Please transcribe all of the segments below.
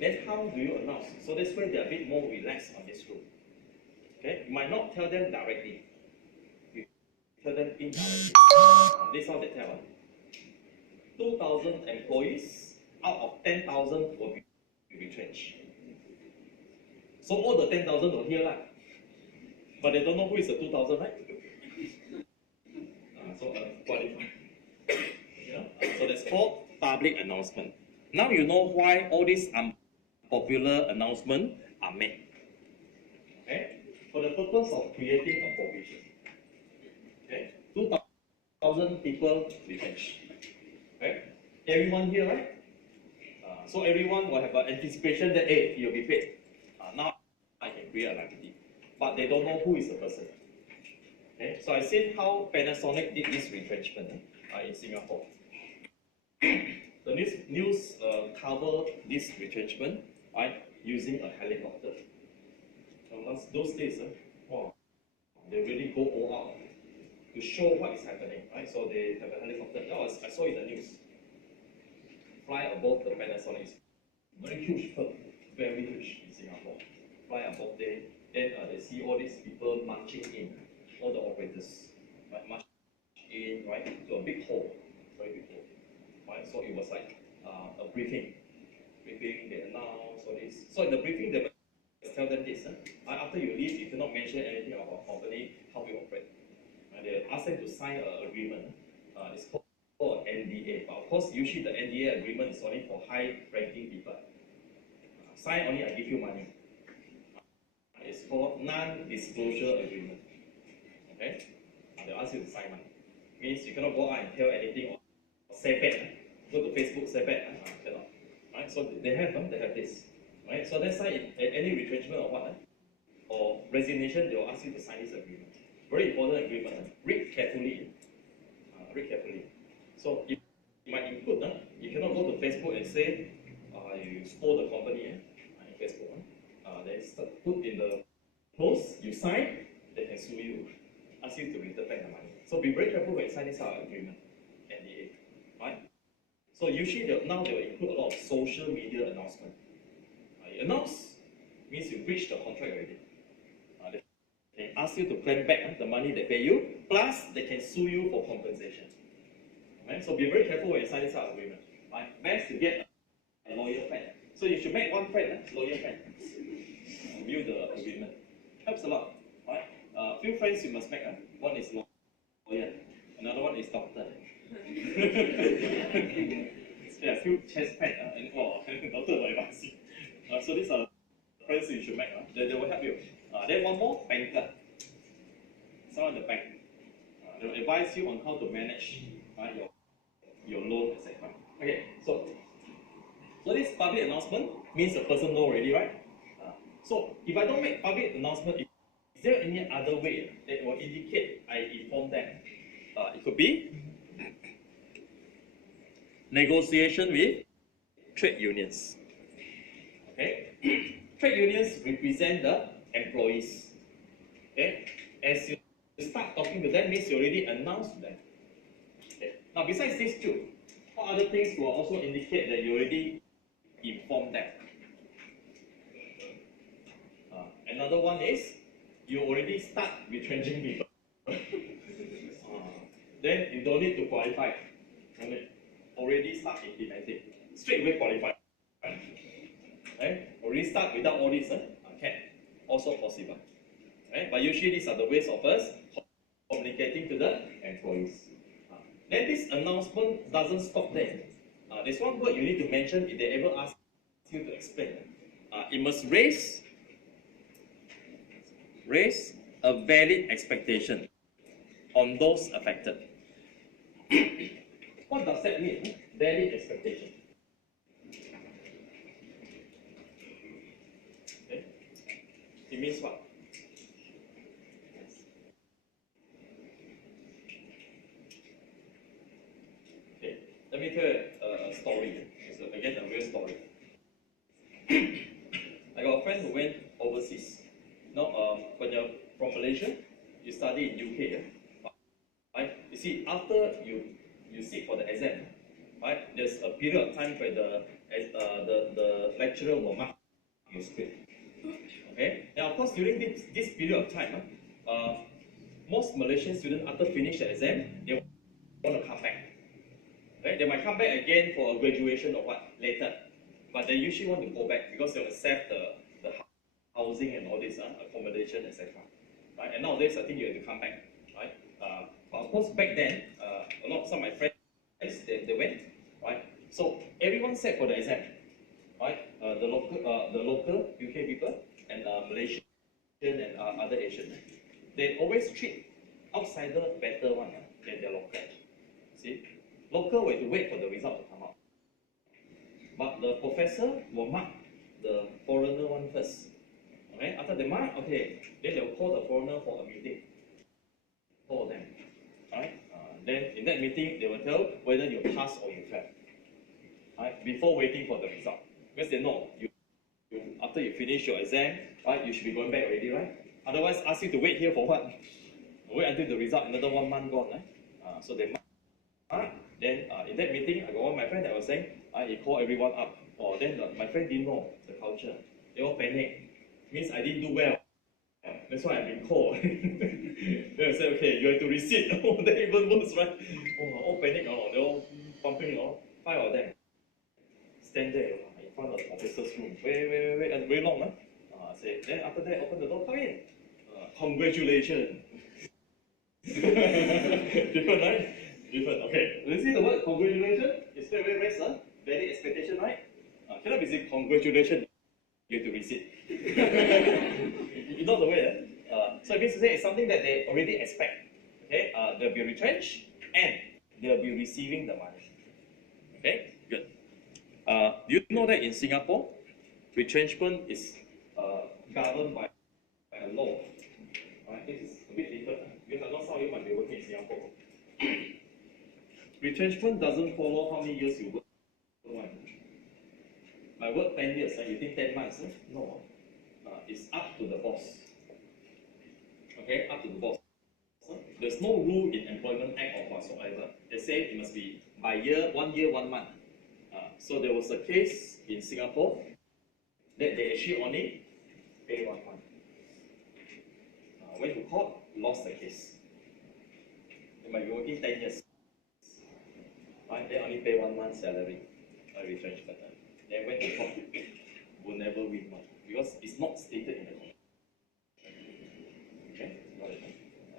Then how do you announce? So that's where they're a bit more relaxed on this rule. Okay, you might not tell them directly. You tell them indirectly. This is how they tell. 2,000 employees out of 10,000 will be retrenched. So all the 10,000 will hear that, but they don't know who is the 2,000, right? So qualified. So that's called public announcement. Now you know why all these unpopular announcements are made. Okay? For the purpose of creating a provision. Okay? 2,000 people retrenched. Okay? Everyone here, right? So everyone will have an anticipation that, hey, you'll be paid. Now I can create a liability. But they don't know who is the person. Okay? So I said how Panasonic did this retrenchment in Singapore. The news cover this retrenchment using a helicopter. Those days, wow, they really go all out to show what is happening. Right? So they have a helicopter. I saw in the news. Fly above the Panasonic. Very huge firm, very huge in Singapore. Fly above there, then they see all these people marching in, all the operators, right, march in, right, to a big hall, very big hall. Right? So it was like a briefing. They announce all this. So in the briefing, they tell them this. After you leave, you cannot mention anything about company, how we operate. They ask them to sign an agreement. It's called NDA. But of course, usually the NDA agreement is only for high-ranking people. Sign only, I give you money. It's called non-disclosure agreement. Okay? They'll ask you to sign one. Means you cannot go out and tell anything or say bad. Go to Facebook, say bad. Cannot. Right? So they have this. Right? So that's why any retrenchment or what, or resignation, they will ask you to sign this agreement. Very important agreement. Read carefully. Read carefully. So it might include, you cannot go to Facebook and say you stole the company in Facebook. They put in the post, you sign, they can sue you, ask you to return back the money. So be very careful when you sign this agreement, NDA. Right? So usually now they will include a lot of social media announcement. You announce means you breach the contract already. They can ask you to claim back the money they pay you, plus they can sue you for compensation. Right? So be very careful when you sign this agreement. Right? Best to get a lawyer friend. So you should make one friend, lawyer friend. Review the agreement. Helps a lot. Right? Few friends you must make. One is lawyer, another one is doctor. Yeah, few chest pain and doctor will advise you. So these are friends you should make. They will help you. Then one more, banker. Someone in the bank. They will advise you on how to manage your loan, etc. Okay, so this public announcement means the person know already, right? So if I don't make public announcement, is there any other way that will indicate I inform them? It could be negotiation with trade unions. Okay, trade unions represent the employees. Okay, as you start talking to them, means you already announced to them. Okay. Now, besides these two, what other things will also indicate that you already informed them? Another one is you already start retrenching people. Then you don't need to qualify. Already start implementing. Straight away qualify. Right? Already start without all this. Can also possible. Right? But usually these are the ways of us communicating to the employees. Then this announcement doesn't stop there. There's one word you need to mention if they ever ask you to explain. It must raise a valid expectation on those affected. What does that mean? Valid expectation. Okay. It means what? Okay. Let me tell you a story. So again, a real story. I got a friend who went overseas. When you're from Malaysia, you study in UK. Right? You see, after you sit for the exam, right? There's a period of time where the as the lecturer will mark your script. Okay, and of course during this period of time, most Malaysian students after finish the exam, they want to come back. Okay, they might come back again for a graduation or what later, but they usually want to go back because they want to save the housing and all this accommodation, etc. Right, and nowadays I think you have to come back. Right, but of course back then, some of my friends they went. Right, so everyone sat for the exam. Right, the local UK people and Malaysian and other Asian, they always treat outsider better one than their local. See, local will wait for the result to come out, but the professor will mark the foreigner one first. Okay, after they mark, okay, then they will call the foreigner for a meeting. All of them. Right? Then in that meeting, they will tell whether you pass or you fail. Right? Before waiting for the result, because they know you after you finish your exam, right, you should be going back already, right? Otherwise, ask you to wait here for what? Wait until the result, another 1 month gone, right? So they mark. Then in that meeting, I got one of my friend that was saying, he called everyone up. Oh, then my friend didn't know the culture. They all panic. Means I didn't do well. That's why I've been called. Then I said, okay, you have to receipt. Oh, that even worse, right? Oh, all panic, they're all pumping, 5 of them. Stand there in front of the officer's room. Wait, and very long, I say, then after that, open the door, come in. Congratulations. Different, right? Different. Okay. You see the word congratulations? It's very raise, very expectation, right? Cannot be said congratulations. You have to receive. You know the way, so it means to say it's something that they already expect. Okay, they'll be retrenched and they'll be receiving the money. Okay, good. Do you know that in Singapore, retrenchment is governed by a law? This is a bit different because I know some of you might be working in Singapore. Retrenchment doesn't follow how many years you work. I work 10 years, you think 10 months? No. It's up to the boss. Okay, up to the boss. There's no rule in Employment Act or whatsoever. They say it must be by year, 1 month. So there was a case in Singapore that they actually only pay 1 month. Went to court, lost the case. They might be working 10 years. Right? They only pay 1 month's salary, retrenchment. They went to court, will never win one because it's not stated in the contract. Okay?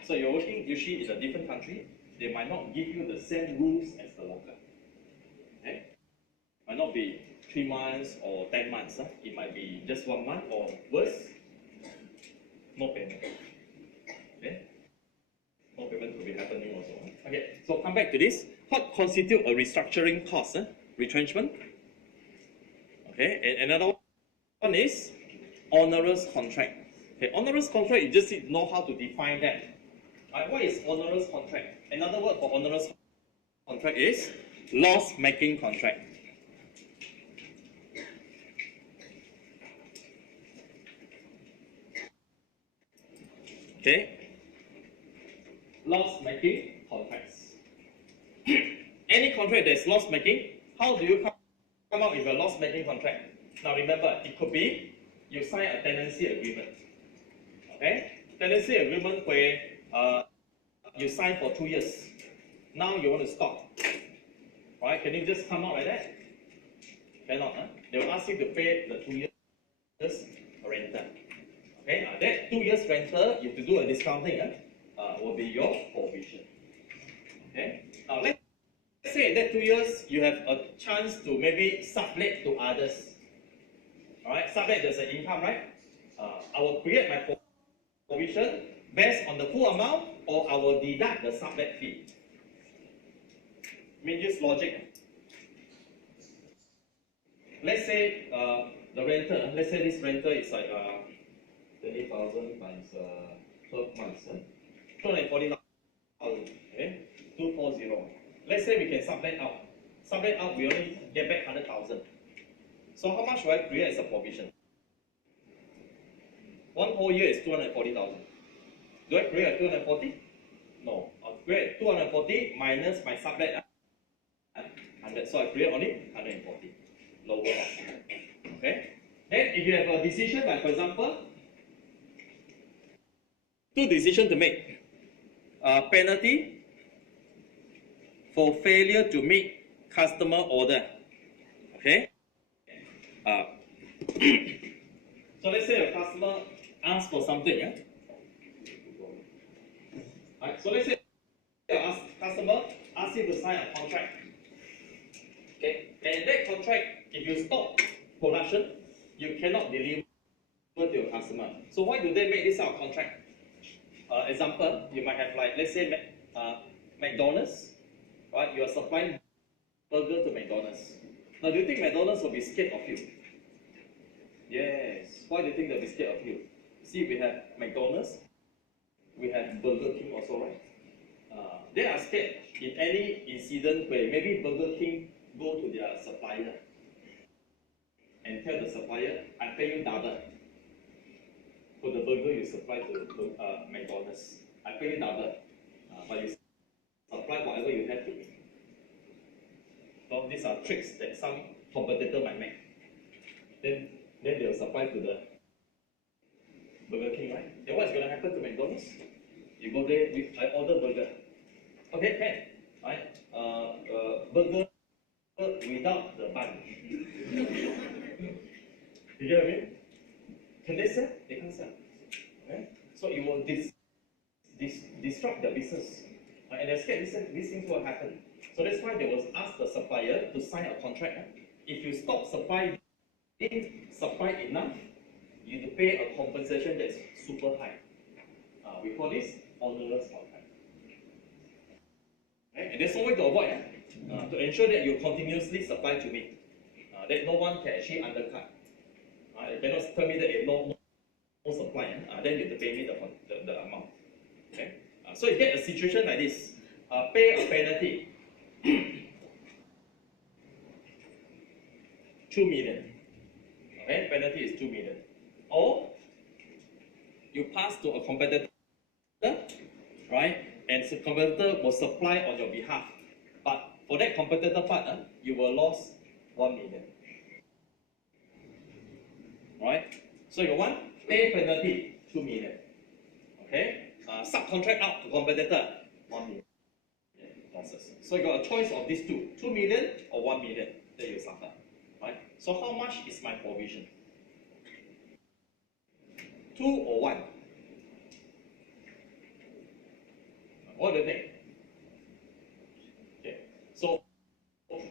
So you're working usually in a different country, they might not give you the same rules as the local. Okay? Might not be 3 months or 10 months. It might be just 1 month or worse, no payment. Okay? No payment will be happening also. Okay, so come back to this. What constitutes a restructuring cost? Retrenchment. Okay, and another one is onerous contract. Okay, onerous contract, you just need to know how to define that. What is onerous contract? Another word for onerous contract is loss-making contract. Okay, loss-making contracts. Any contract that's loss-making, how do you come up with a loss-making contract? Now remember, it could be you sign a tenancy agreement. Okay, tenancy agreement where you sign for 2 years. Now you want to stop. Right? Can you just come out like that? Cannot. They will ask you to pay the 2 years rental. Okay, that 2 years rental, you have to do a discounting. Will be your provision. Okay. Now let's say in that 2 years you have a chance to maybe sublet to others. Alright, sublet there's an income, right? I will create my provision based on the full amount, or I will deduct the sublet fee. I mean, use logic. Let's say the rental, let's say this rental is like 20,000 times 12 months. 240,000. Okay, 240. Let's say we can sublet out. Sublet out, we only get back 100,000. So how much will I create as a provision? 1 whole year is 240,000. Do I create a 240? No. I'll create 240 minus my sublet 100. So I create only 140. lower off. Okay? Then if you have a decision, like for example, two decisions to make. Penalty for failure to meet customer order. Okay? Uh, so let's say a customer asks for something. Yeah? Right, so let's say customer asks you to sign a contract. Okay? And that contract, if you stop production, you cannot deliver to your customer. So why do they make this out of contract? Example, you might have like, let's say McDonald's, right? You are supplying burger to McDonald's. Now, do you think McDonald's will be scared of you? Yes. Why do you think they'll be scared of you? See, we have McDonald's, we have Burger King also, right? They are scared in any incident where maybe Burger King go to their supplier and tell the supplier, I pay you double for the burger you supply to McDonald's. I pay you double, but you supply whatever you have to me. So these are tricks that some competitor might make. Then they'll supply to the Burger King, right? Then what's going to happen to McDonald's? You go there, I order burger. Okay, can, right? Burger without the bun. You get what I mean? Can they sell? They can't sell. Okay? So it will disrupt their business. And they're scared these things will happen. So that's why they will ask the supplier to sign a contract. If you stop supplying, supply enough, you need to pay a compensation that's super high. We call this onerous contract. Okay? And there's no way to avoid to ensure that you continuously supply to me. That no one can actually undercut. You cannot tell me that no supply, then you have to pay me the amount. Okay? So you get a situation like this, pay a penalty, 2 million. Okay, penalty is 2 million. Or you pass to a competitor, right? And the competitor will supply on your behalf. But for that competitor part, you will lose 1 million. Right? So you want pay penalty 2 million. Okay? Subcontract out to competitor 1 million losses. So you got a choice of these two, 2 million or 1 million that you suffer. Right? So how much is my provision? 2 or 1? What do you think? Okay. So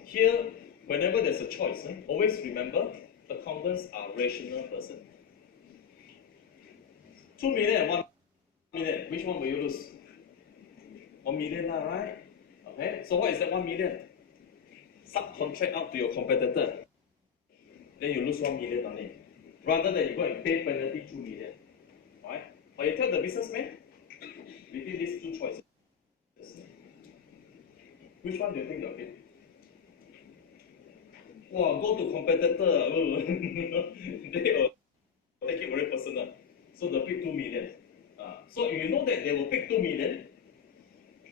here, whenever there's a choice, always remember accountants are rational person. 2 million and 1 million, which one will you lose? 1 million, right? Okay, so what is that 1 million? Subcontract out to your competitor. Then you lose 1 million only. Rather than you go and pay penalty 2 million. Right? But you tell the businessman, between these two choices, which one do you think you'll pick? Wow, go to competitor. They will take it very personal. So they'll pick 2 million. So if you know that they will pick 2 million,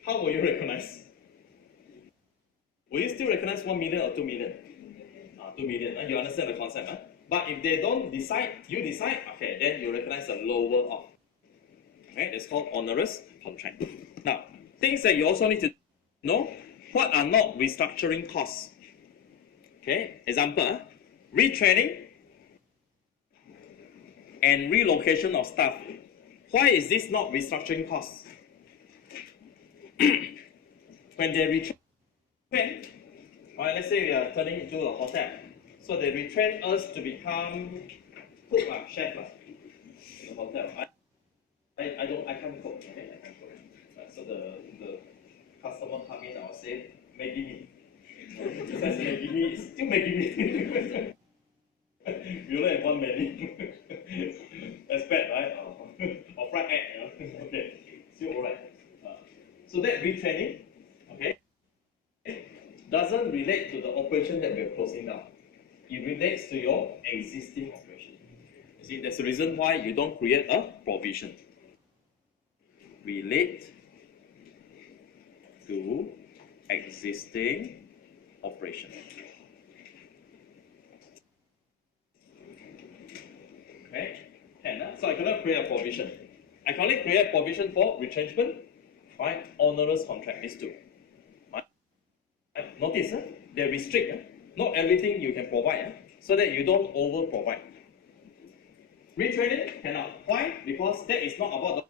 how will you recognize? Will you still recognize 1 million or 2 million? 2 million. You understand the concept? But if they don't decide, you decide, okay, then you recognize a lower off. Okay, that's called onerous contract. Now, things that you also need to know, what are not restructuring costs? Okay, example, retraining and relocation of staff. Why is this not restructuring costs? When they retrain, right, let's say we are turning into a hotel. So they retrain us to become cook, chef in the hotel. I can't cook. Okay, I can't cook. So the customer come in, I'll say, Maggi mee. It says Maggi mee, it's still Maggi mee. We only have one menu. That's bad, right? Or fried egg, Okay, still alright. So that retraining, okay, doesn't relate to the operation that we're closing down. It relates to your existing operation. You see, that's the reason why you don't create a provision. Relate to existing operation. So I cannot create a provision. I can only create provision for retrenchment, right? Onerous contract, these two. Right? Notice, they restrict. Not everything you can provide, so that you don't over-provide. Retraining cannot. Why? Because that is not about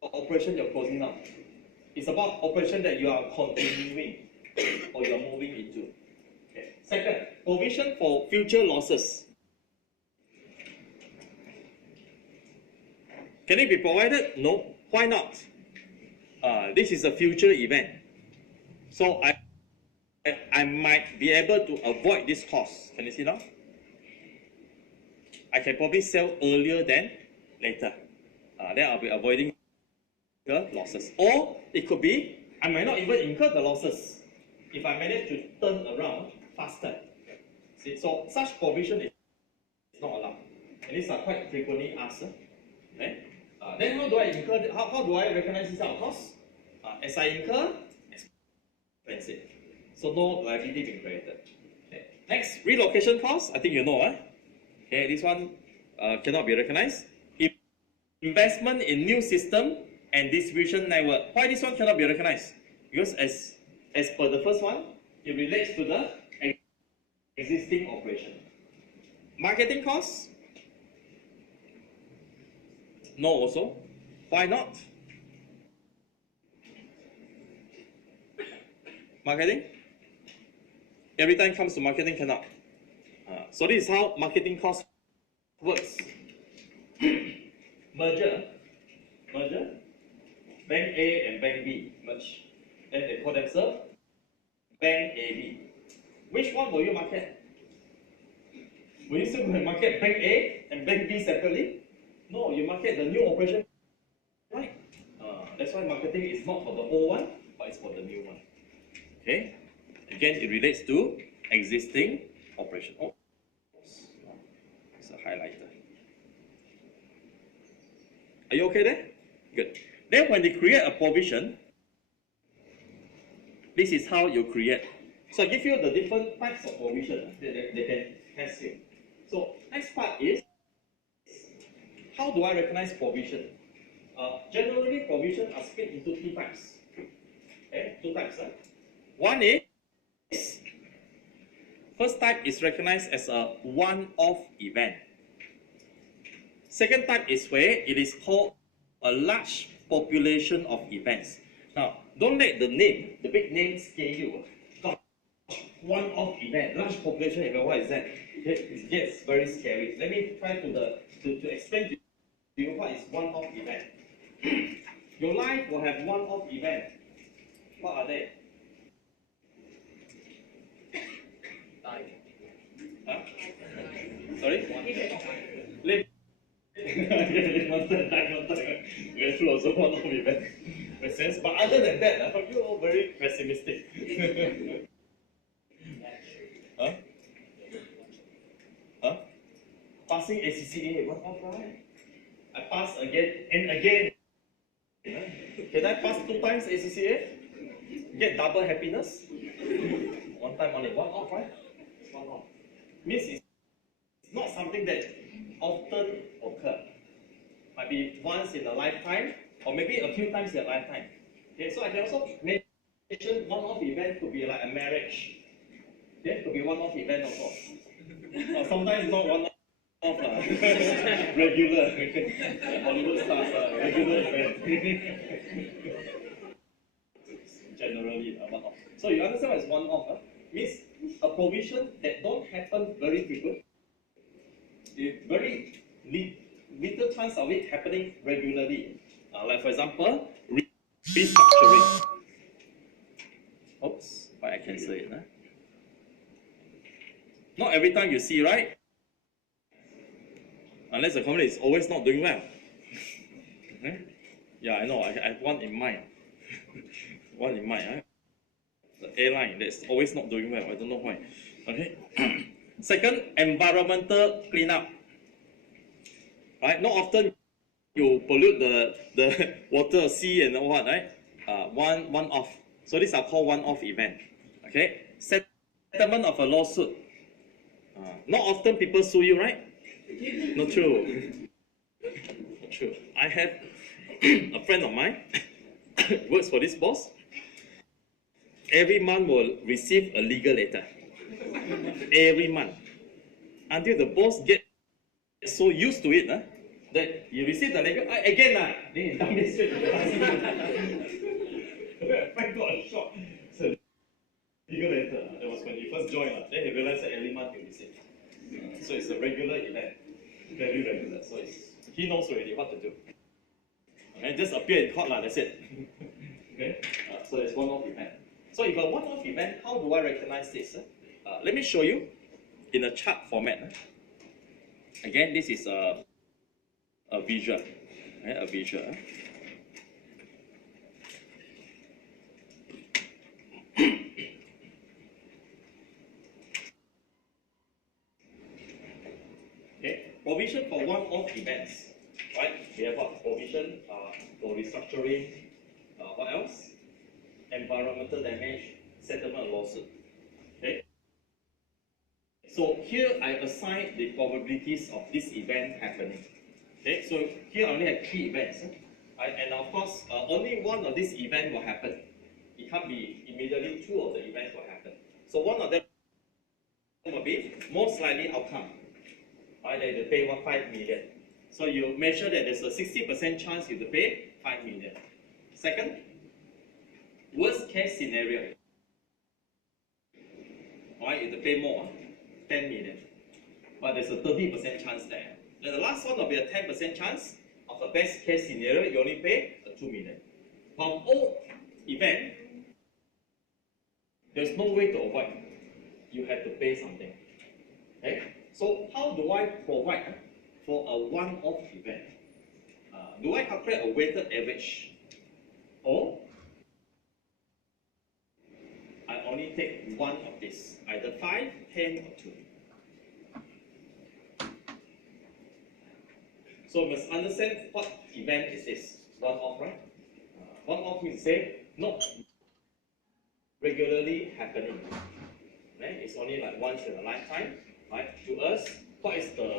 the operation you're closing down. It's about operation that you are continuing or you are moving into. Okay. Second, provision for future losses. Can it be provided? No. Why not? This is a future event. So I might be able to avoid this cost. Can you see now? I can probably sell earlier than later. Then I'll be avoiding the losses. Or it could be, I might not even incur the losses if I manage to turn around faster. See, so such provision is not allowed. And these are quite frequently asked. Okay? Then how do I incur? How do I recognize this cost? As I incur, expensive. So no liability being created. Okay. Next, relocation cost. I think you know. Okay, this one cannot be recognized. Investment in new system and distribution network. Why this one cannot be recognized? Because as per the first one, it relates to the existing operation. Marketing costs? No also. Why not? Marketing? Every time comes to marketing, cannot. So this is how marketing cost works. Merger, Bank A and Bank B merge. Then they call themselves Bank AB. Which one will you market? Will you still market Bank A and Bank B separately? No, you market the new operation, right? That's why marketing is not for the old one, but it's for the new one. Okay? Again, it relates to existing operation. Oh, it's a highlighter. Are you okay there? Good. Then when they create a provision, this is how you create. So I give you the different types of provision that they can test you. So next part is, how do I recognize provision? Generally, provision are split into two types. Okay, two types. One is, first type is recognized as a one-off event. Second type is where it is called a large population of events. Now, don't let the name, the big name scare you. One-off event, large population event, what is that? It gets very scary. Let me try to explain to you what is one-off event. Your life will have one-off event. What are they? Huh? Sorry? Live. We're through also one-off event. Makes sense. But other than that, you're all very pessimistic. Huh? Huh? Passing ACCA, one-off, right? I pass again and again. Can I pass 2 times ACCA? Get double happiness? One time only, one-off, right? One-off. Means it's not something that often occurs. Might be once in a lifetime, or maybe a few times in a lifetime. Okay, so I can also mention one-off event could be like a marriage. Okay, could be one-off event also. Or sometimes not one-off. Regular Hollywood stars regular event. Generally one-off. So you understand what is one-off? Means a provision that don't happen very frequent. Very little chance of it happening regularly. Like for example, restructuring. Oops, but I can say it. Not every time you see, right? Unless the company is always not doing well. Okay? Yeah, I know. I have one in mind. One in mind. Right? The airline that's always not doing well. I don't know why. Okay. Second, environmental cleanup. Right? Not often you pollute the water, sea, and all what, right? One off. So these are called one-off event. Okay. Settlement of a lawsuit. Not often people sue you, right? Not true. true. I have a friend of mine works for this boss. Every month will receive a legal letter. Every month. Until the boss gets so used to it, that you receive the letter, again, then you dump it straight to the last. I got a shock. So, legal letter, that was when he first joined. Then he realized that every month he receive. So it's a regular event. Very regular. So he knows already what to do. Okay, just appear in court, that's it. Okay, so it's one-off event. So if a one-off event, how do I recognize this? Let me show you in a chart format. Again, this is a visual. A visual. Okay, provision for one-off events. Right? We have what? Provision for restructuring. What else? Environmental damage, settlement, lawsuit. Okay. So here I assign the probabilities of this event happening. Okay. So here I only have 3 events. Right? And of course, only one of these events will happen. It can't be immediately 2 of the events will happen. So one of them will be most likely outcome. Right? They pay 5 million. So you measure that there's a 60% chance you to pay 5 million. Second, worst case scenario. Alright, you have to pay more, 10 million. But there's a 30% chance there. Then the last one will be a 10% chance of a best case scenario, you only pay 2 million. But all event, there's no way to avoid. You have to pay something. Okay? So how do I provide for a one-off event? Do I calculate a weighted average? Or I only take one of this, either 5, 10, or 2. So you must understand what event is this. One-off, right? One-off means say not regularly happening. Right? It's only like once in a lifetime. Right? To us, what is the